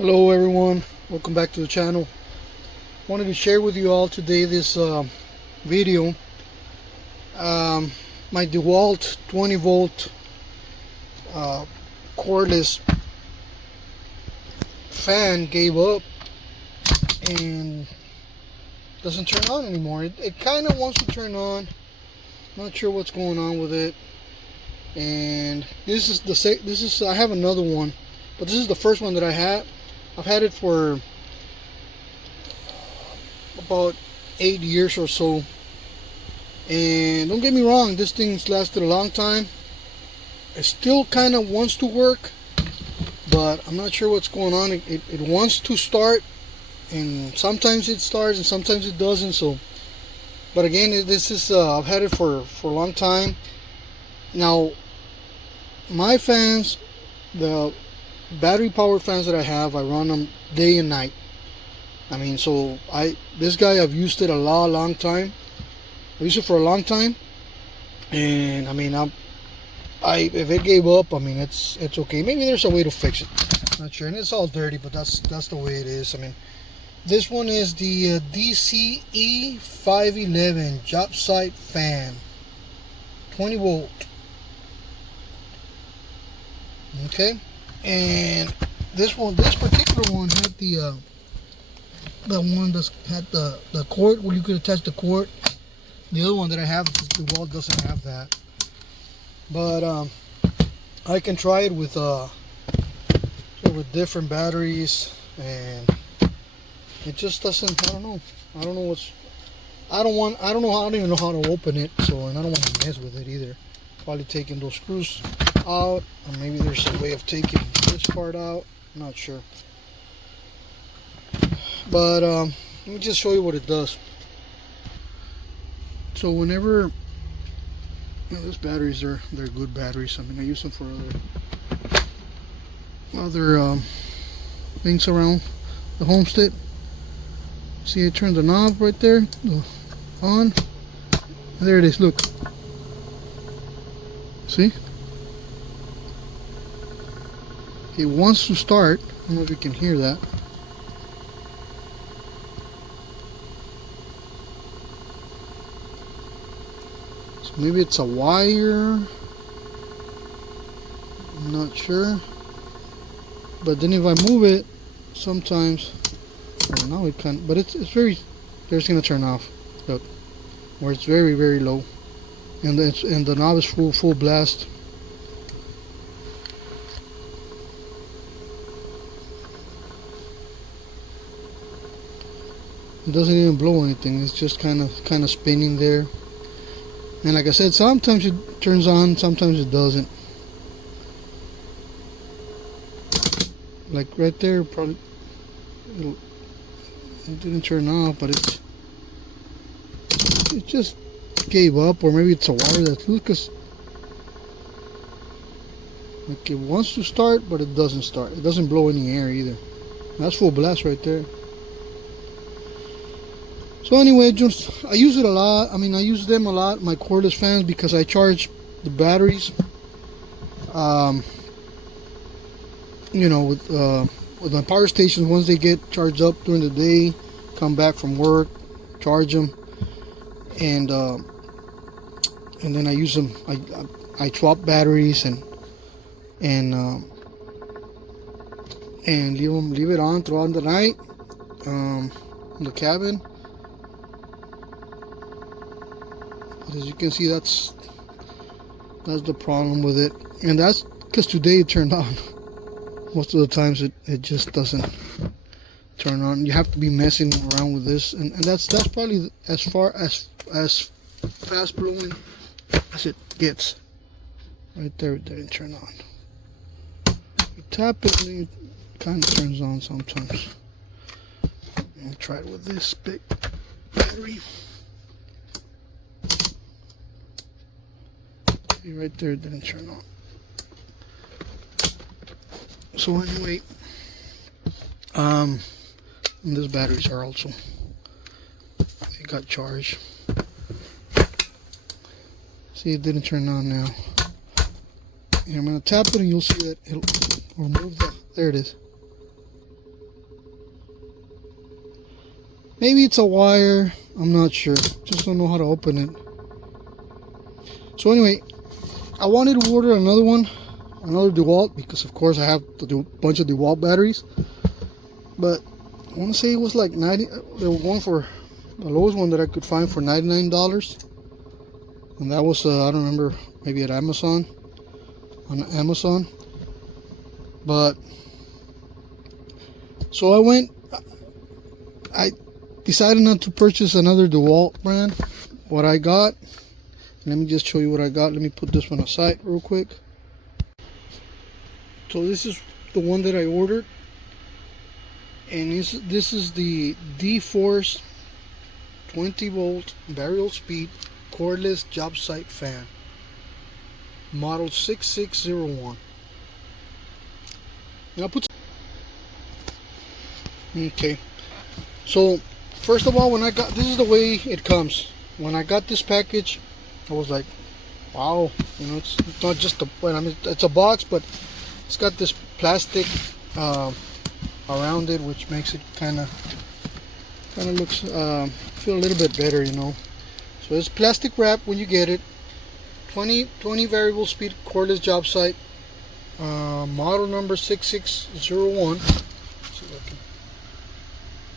Hello everyone, welcome back to the channel. Wanted to share with you all today this video. My DeWalt 20 volt cordless fan gave up and doesn't turn on anymore. It kind of wants to turn on, not sure what's going on with it. And this is I have another one, but this is the first one that I had. I've had it for about 8 years or so, and don't get me wrong, this thing's lasted a long time. It still kind of wants to work, but I'm not sure what's going on. It wants to start, and sometimes it starts and sometimes it doesn't. So, but again, this is I've had it for a long time now. My fans, the battery powered fans that I have, I run them day and night. I mean, so this guy, I've used it a long time. I used it for a long time, and I mean, if it gave up, I mean, it's okay. Maybe there's a way to fix it. Not sure, and it's all dirty, but that's the way it is. I mean, this one is the DCE 511 job site fan, 20 volt. Okay. And this particular one had the one that had the cord where you could attach the cord. The other one that I have, the wall doesn't have that. But I can try it with different batteries, and it just doesn't. I don't know. I don't know what's. I don't even know how to open it. So, and I don't want to mess with it either. Probably taking those screws out, or maybe there's a way of taking this part out. I'm not sure, but let me just show you what it does. So whenever, these batteries they're good batteries. I mean, I use them for other things around the homestead. See, I turn the knob right there on. There it is. Look. See? It wants to start. I don't know if you can hear that. So maybe it's a wire. I'm not sure. But then if I move it, sometimes, well, now it can't. But it's very. There's gonna turn off. Look, where it's very low. And the knob is full blast. It doesn't even blow anything. It's just kind of spinning there. And like I said, sometimes it turns on, sometimes it doesn't. Like right there, probably it didn't turn off, but it just gave up, or maybe it's a wire that's loose, because like it wants to start but it doesn't start. It doesn't blow any air either. That's full blast right there. So anyway, I use it a lot. I mean, I use them a lot, my cordless fans, because I charge the batteries with my power stations. Once they get charged up during the day, come back from work, charge them, and then I use them. I swap batteries and leave it on throughout the night in the cabin. But as you can see, that's the problem with it, and that's because today it turned on. Most of the times it just doesn't turn on. You have to be messing around with this, and that's probably as far as fast blowing as it gets. Right there, it didn't turn on. You tap it and it kind of turns on sometimes. I'll try it with this big battery. See, right there, it didn't turn on. So anyway, and these batteries are also, they got charged. See, it didn't turn on now. And I'm going to tap it and you'll see that it'll remove the, there it is. Maybe it's a wire, I'm not sure. Just don't know how to open it. So anyway, I wanted to order another one, another DeWalt, because of course I have a bunch of DeWalt batteries. But I want to say it was like 90. They were going for the lowest one that I could find for $99, and that was I don't remember, maybe at Amazon, on Amazon. But so I decided not to purchase another DeWalt brand. What I got, let me just show you what I got. Let me put this one aside real quick. So this is the one that I ordered, and this is the DeForce 20-volt variable speed cordless job site fan, model 6601. And I'll put. Okay, so first of all, when I got this, is the way it comes. When I got this package, I was like, wow, you know, it's not just I mean, it's a box, but it's got this plastic around it, which makes it kind of looks feel a little bit better, you know. So it's plastic wrap when you get it. 20 variable speed cordless job site, model number 6601.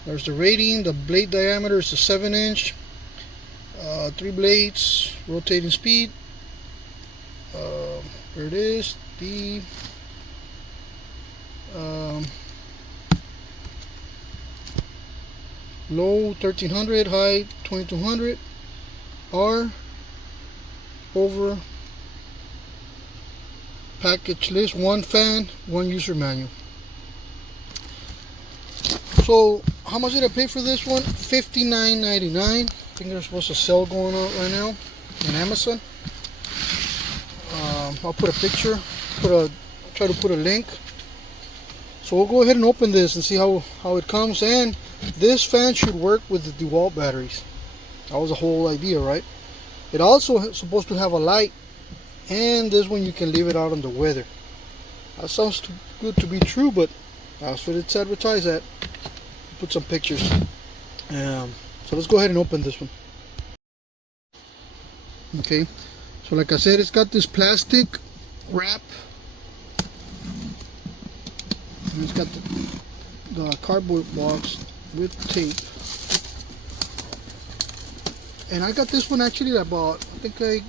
There's the rating. The blade diameter is a 7-inch. 3 blades, rotating speed. There it is. The low 1300, high 2200. R over package list, 1 fan, 1 user manual. So how much did I pay for this one? $59.99. I think there's supposed to sell going on right now on Amazon. I'll put a picture, try to put a link. So we'll go ahead and open this and see how it comes. And this fan should work with the DeWalt batteries. That was the whole idea, right? It also is supposed to have a light, and this one you can leave it out on the weather. That sounds too good to be true, but that's what it's advertised at. Put some pictures. So let's go ahead and open this one. Okay, so like I said, it's got this plastic wrap, and it's got the cardboard box with tape. And I got this one actually about, I think the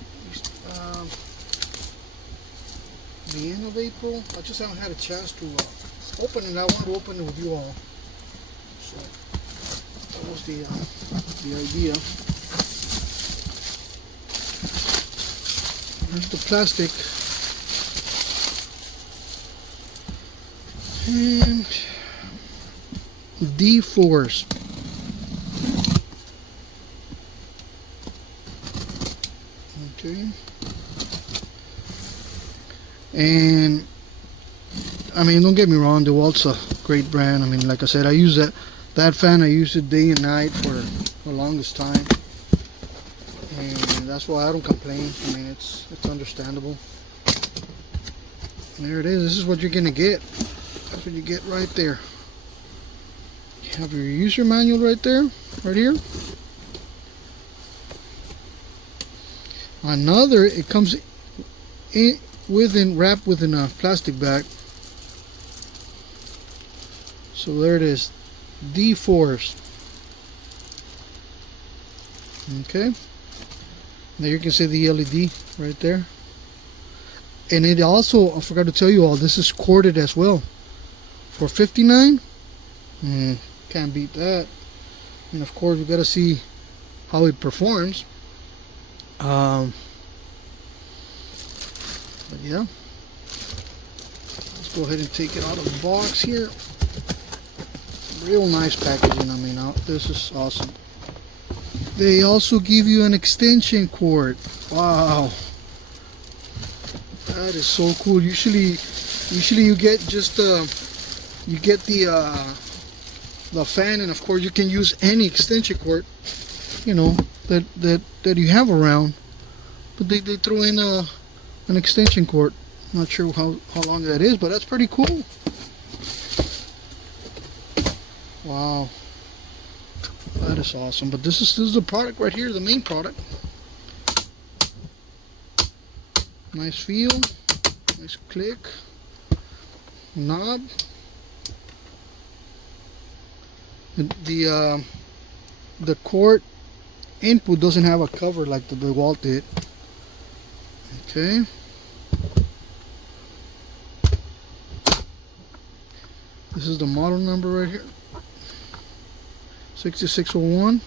end of April. I just haven't had a chance to open it. I want to open it with you all. So that was the idea. There's the plastic. And DeForce. Okay. And I mean, don't get me wrong, DeWalt's a great brand. I mean, like I said, I use that fan. I use it day and night for the longest time, and that's why I don't complain. I mean, it's understandable. And there it is. This is what you're gonna get. That's what you get right there. You have your user manual right there, right here. Another, it comes in wrapped within a plastic bag. So there it is, DeForce. Okay, now you can see the LED right there. And it also, I forgot to tell you all, this is corded as well for $59. Can't beat that. And of course we got to see how it performs. But yeah, let's go ahead and take it out of the box here. Real nice packaging. I mean, this is awesome. They also give you an extension cord. Wow, that is so cool. Usually you get just you get the fan, and of course you can use any extension cord, you know, that you have around. But they throw in an extension cord. Not sure how long that is, but that's pretty cool. Wow, That's awesome. But this is the product right here, the main product. Nice feel, nice click, knob. The cord input doesn't have a cover like the DeWalt did. Okay. This is the model number right here. 6601.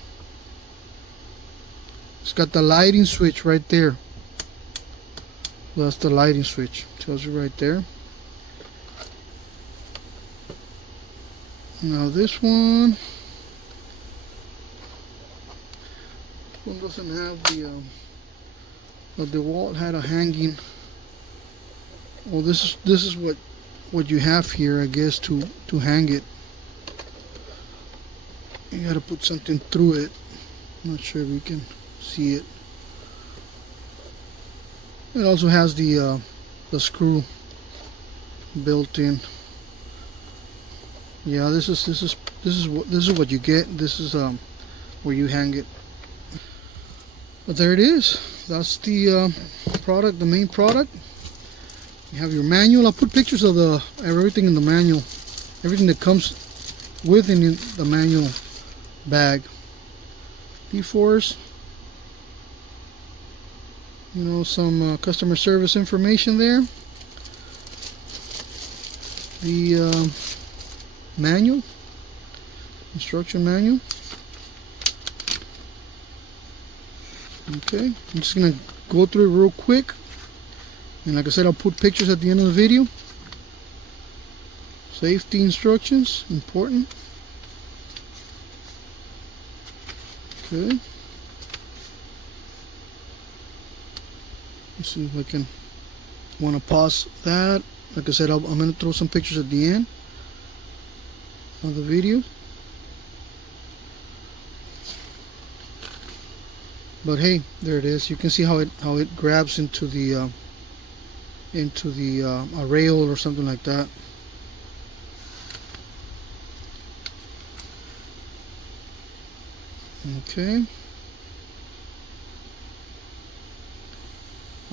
It's got the lighting switch right there. That's the lighting switch. Tells you right there. Now this one doesn't have the DeWalt had a hanging. Well, this is what you have here, I guess, to hang it. You gotta put something through it. I'm not sure if you can see it. It also has the screw built in. Yeah, this is what you get. This is where you hang it. But there it is. That's the product, the main product. You have your manual. I'll put pictures of everything in the manual, everything that comes within the manual bag. DeForce. You know, some customer service information there. The manual, instruction manual. Okay, I'm just gonna go through it real quick, and like I said, I'll put pictures at the end of the video. Safety instructions, important. Okay, let's see if I can. Want to pause that. Like I said, I'm gonna throw some pictures at the end of the video. But hey, there it is. You can see how it grabs into the a rail or something like that. Okay.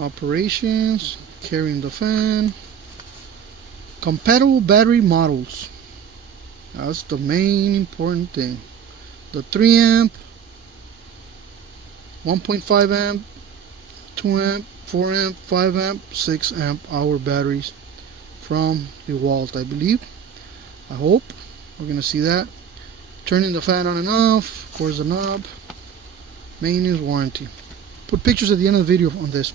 Operations, carrying the fan. Compatible battery models. That's the main important thing. The 3 amp, 1.5 amp, 2 amp, 4 amp, 5 amp, 6 amp hour batteries from DeWalt, I believe. I hope. We're gonna see that. Turning the fan on and off. Of course, the knob. Maintenance warranty. Put pictures at the end of the video on this.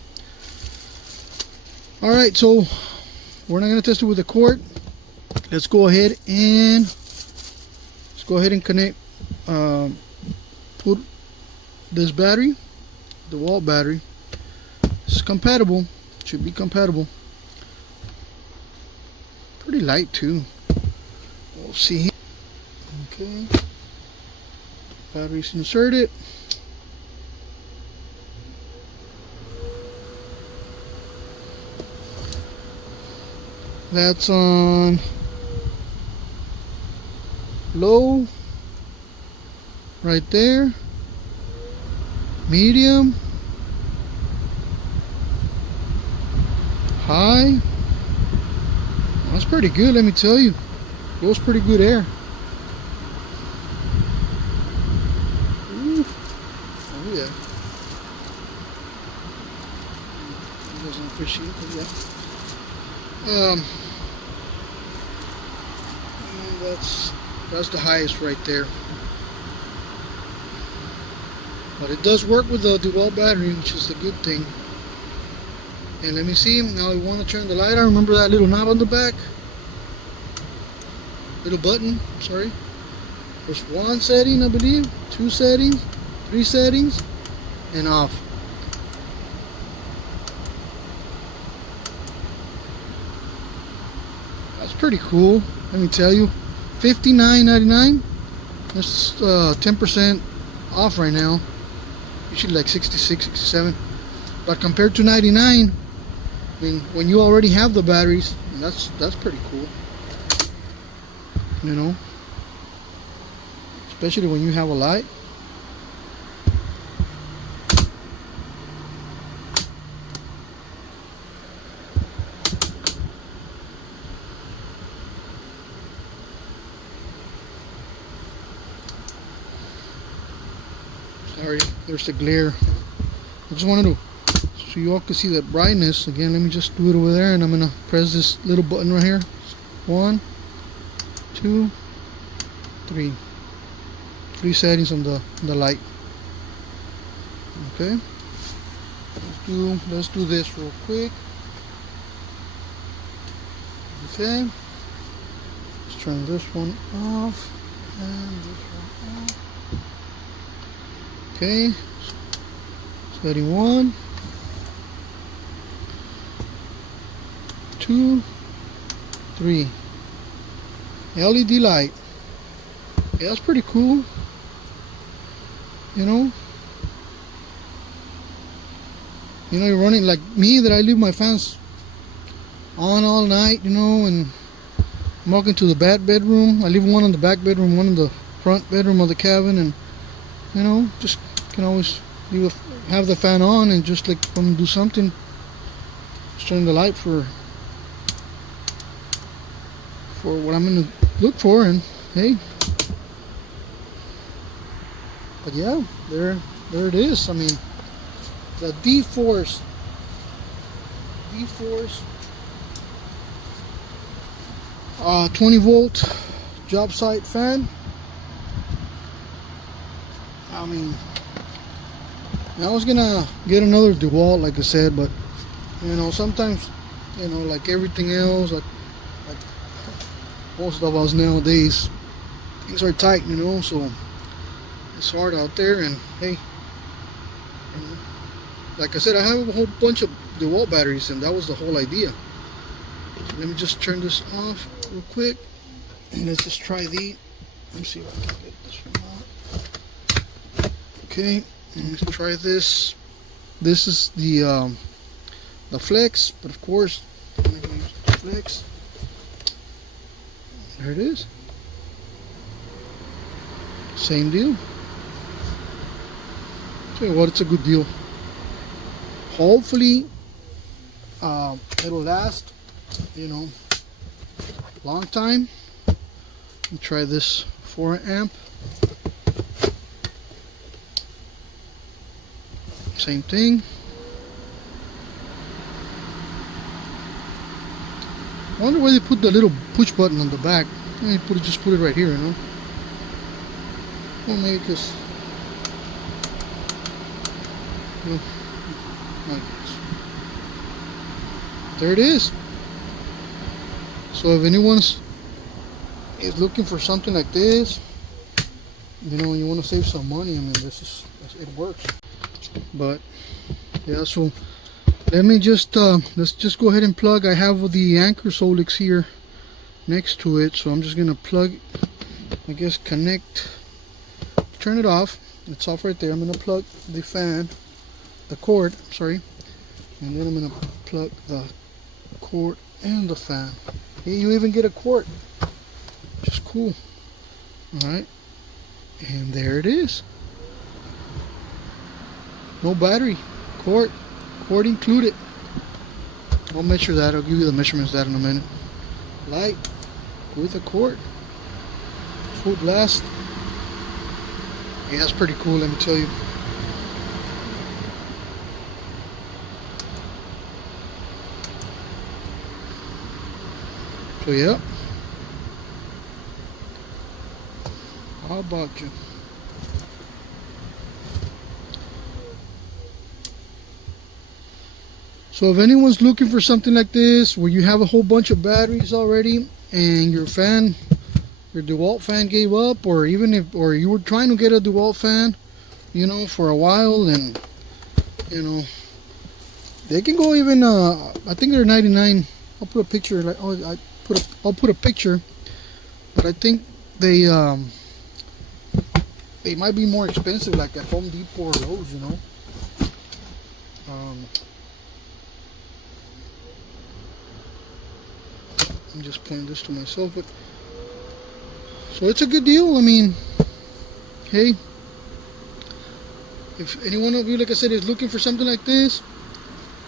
Alright, so we're not gonna test it with the cord. Let's go ahead and connect. Put this battery, the DeWalt battery. It's compatible. Should be compatible. Pretty light too. We'll see. Okay. Battery's inserted. That's on low right there. Medium. High. That's pretty good, let me tell you. Goes pretty good air. Ooh. Oh yeah. He doesn't appreciate it, yeah. That's the highest right there. But it does work with the DeWalt battery, which is a good thing. And let me see, now we want to turn the light on. Remember that little knob on the back? Little button, sorry. There's one setting, I believe, 2 settings, 3 settings, and off. That's pretty cool, let me tell you. $59.99. That's 10% off right now. Usually like 66, 67. But compared to 99, I mean, when you already have the batteries, that's pretty cool. You know, especially when you have a light. Sorry, there's the glare. I just wanted to, so you all can see the brightness. Again, let me just do it over there, and I'm gonna press this little button right here. 1, 2, 3. 3 settings on the light. Okay. Let's do this real quick. Okay. Let's turn this one off and this one off. Okay. Setting 1, 2, 3. LED light. Yeah, that's pretty cool. You know, you're running like me, that I leave my fans on all night, you know, and I'm walking to the back bedroom. I leave one in the back bedroom, one in the front bedroom of the cabin, and you know, just can always have the fan on, and just like when I do something, just turn the light for what I'm gonna look for, and hey. But yeah, there it is. I mean, the DeForce 20-volt job site fan. I mean, I was gonna get another DeWalt, like I said, but you know, sometimes, you know, like everything else, like most of us nowadays, things are tight, you know, so it's hard out there. And hey, like I said, I have a whole bunch of DeWalt batteries, and that was the whole idea. So let me just turn this off real quick, and let's just try the. Let me see if I can get this one out. Okay, let's try this. This is the flex, but of course, I'm going to use the flex. There it is. Same deal. Tell you what, it's a good deal. Hopefully, it'll last, you know, long time. Let me try this 4 amp. Same thing. I wonder where they put the little push button on the back. They just put it right here, you know. Well, maybe because, you know, I guess. There it is. So if anyone is looking for something like this, you know, you want to save some money, I mean, it works. But yeah, so let me just let's just go ahead and plug. I have the Anchor Solix here next to it, so I'm just gonna plug, I guess, connect, turn it off. It's off right there. I'm gonna plug the fan, the cord, sorry, and then I'm gonna plug the cord and the fan. Hey, you even get a quart, which is cool. All right, and there it is. No battery, cord included. I'll measure that. I'll give you the measurements of that in a minute. Light with a cord, full blast. Yeah, that's pretty cool, let me tell you. So yeah, how about you? So if anyone's looking for something like this, where you have a whole bunch of batteries already, and your DeWalt fan gave up, or you were trying to get a DeWalt fan, you know, for a while, and you know, they can go even I think they're 99. I'll put a picture, like, I'll put a picture, but I think they might be more expensive, like at Home Depot or Lowe's, you know. I'm just playing this to myself, but so it's a good deal. I mean, hey, if any one of you, like I said, is looking for something like this,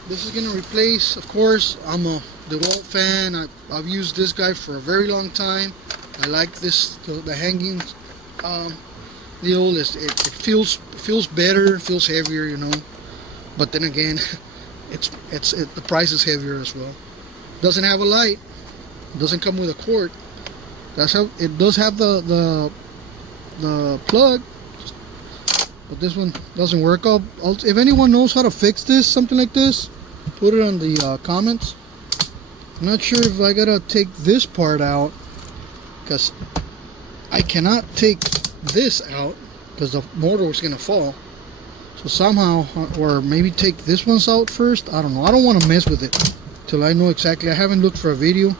this is gonna replace. Of course, I'm a DeWalt fan. I've used this guy for a very long time. I like this, the hanging the oldest. It feels better, feels heavier, you know. But then again, the price is heavier as well. Doesn't have a light. Doesn't come with a cord. That's how it does have the plug, but this one doesn't work. If anyone knows how to fix this, something like this, put it on the comments. I'm not sure if I gotta take this part out, because I cannot take this out because the motor is gonna fall. So somehow, or maybe take this one's out first. I don't know. I don't want to mess with it till I know exactly. I haven't looked for a video,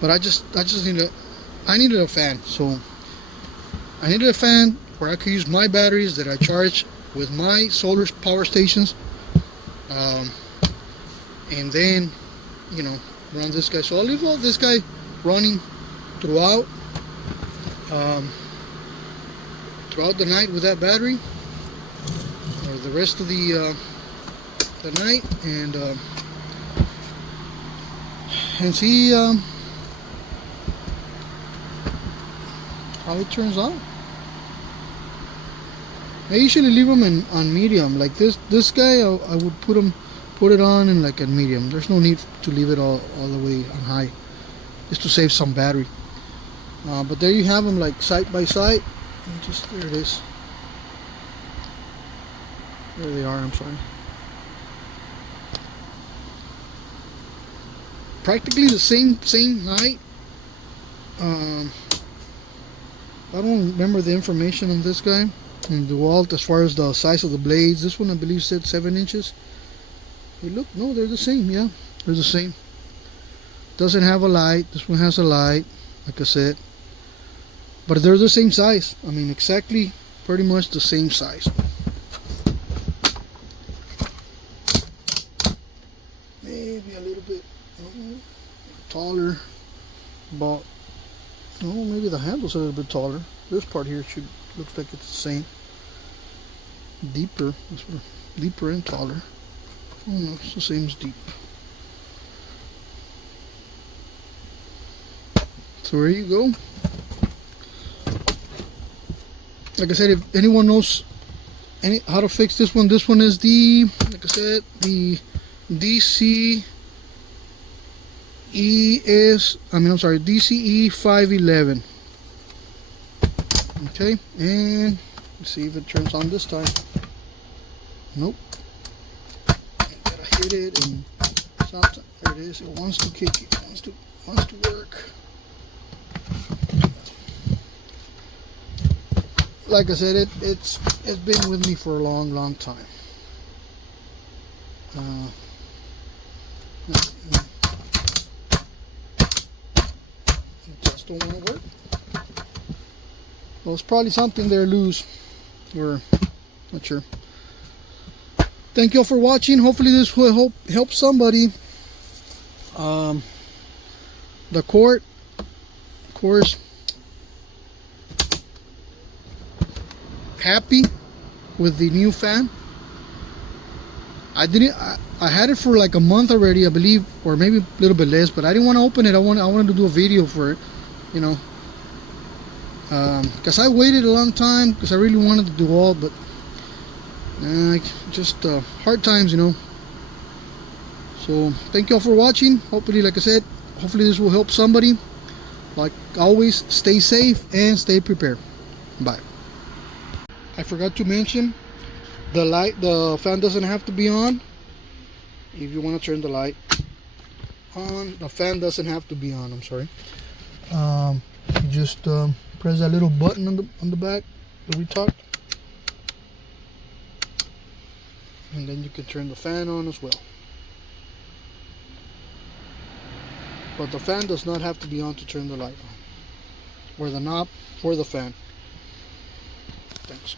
but I just I needed a fan. So I needed a fan where I could use my batteries that I charge with my solar power stations, and then, you know, run this guy. So I'll leave all this guy running throughout the night with that battery, or the rest of the night, and see how it turns out. I usually leave them on medium. Like this guy, I would put it on in like a medium. There's no need to leave it all the way on high, just to save some battery. But there you have them, like side by side. Just there it is. There they are. I'm sorry. Practically the same height. I don't remember the information on this guy, on DeWalt, as far as the size of the blades. This one I believe said 7 inches. Hey, look, no, they're the same. Yeah, they're the same. Doesn't have a light. This one has a light, like I said. But they're the same size. I mean, exactly, pretty much the same size. Maybe a little bit taller, but no, maybe the handle's a little bit taller. This part here looks like it's the same. Deeper, this one, deeper and taller. Oh no, it's the same as deep. So there you go. Like I said, if anyone knows how to fix this one is the, like I said, the DCE 511. Okay, and let's see if it turns on this time. Nope. Gotta hit it, and sometimes, there it is. It wants to kick. It wants to work. Like I said, it's been with me for a long time. It just don't want to work. Well, it's probably something there loose, or not sure. Thank you all for watching. Hopefully this will help somebody. The cord, of course, happy with the new fan. I had it for like a month already, I believe, or maybe a little bit less, but I didn't want to open it. I wanted to do a video for it, you know, because I waited a long time because I really wanted to do all, but just hard times, you know. So thank you all for watching. Hopefully, like I said, hopefully this will help somebody. Like always, stay safe and stay prepared. Bye. I forgot to mention, the fan doesn't have to be on. If you want to turn the light on, the fan doesn't have to be on. I'm sorry. Just press that little button on the back that we talked, and then you can turn the fan on as well. But the fan does not have to be on to turn the light on, or the knob for the fan. Thanks.